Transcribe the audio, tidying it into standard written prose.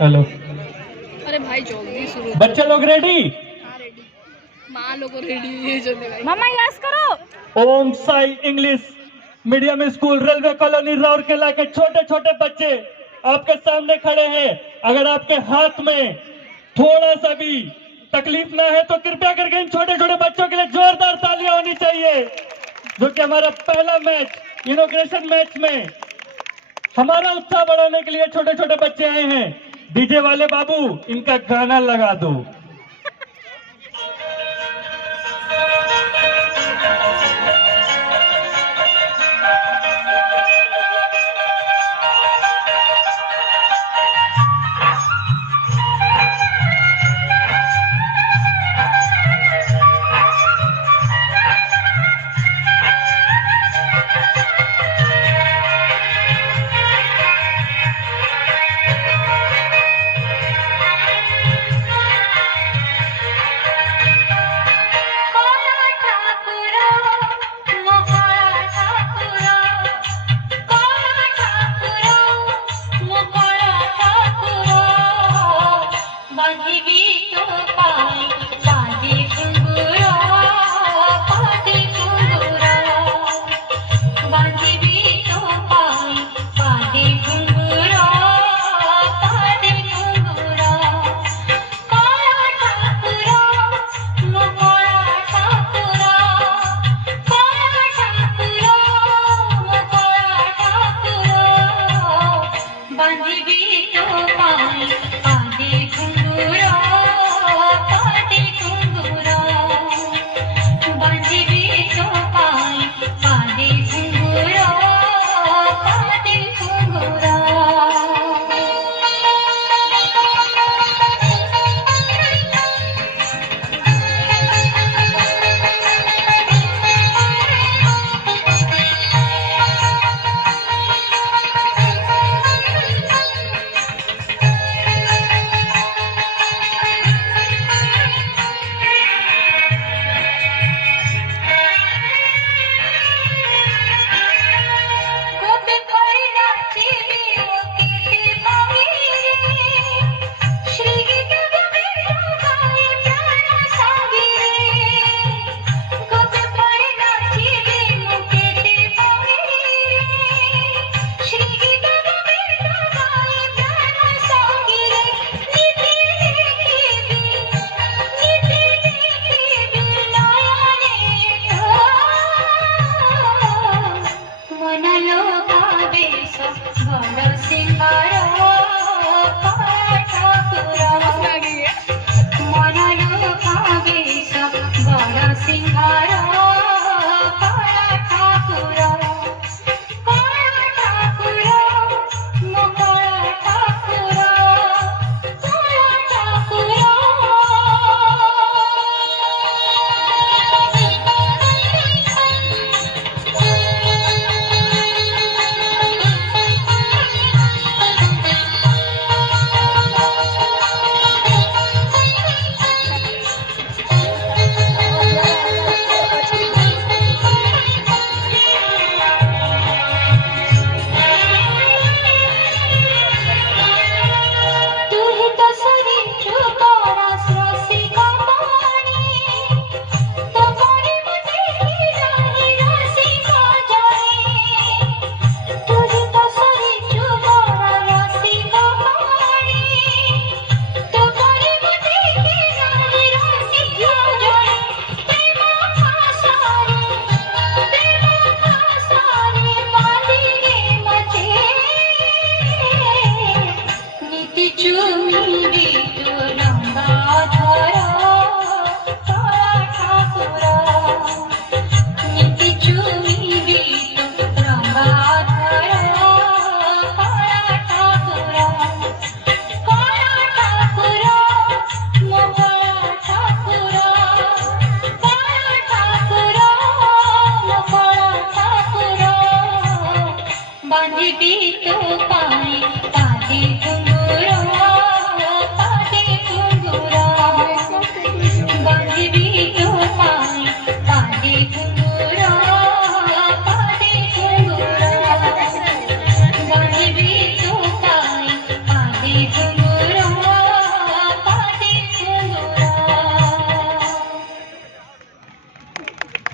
Hello अरे भाई जल्दी शुरू बच्चे लोग रेडी? हाँ रेडी। माँ लोग रेडी है जल्दी भाई। मामा यस करो। Om Sai English medium school railway colony Rourkela के छोटे छोटे बच्चे आपके सामने खड़े हैं। अगर आपके हाथ में थोड़ा सा भी तकलीफ ना है तो कृपया करके इन छोटे छोटे बच्चों के लिए जोरदार तालियां होनी चाहिए, जो कि हमारा पहला मैच इनॉग्रेशन मैच में हमारा उत्साह बढ़ाने के लिए छोटे छोटे बच्चे आए हैं। डीजे वाले बाबू इनका गाना लगा दो। बांधिबी तो पाई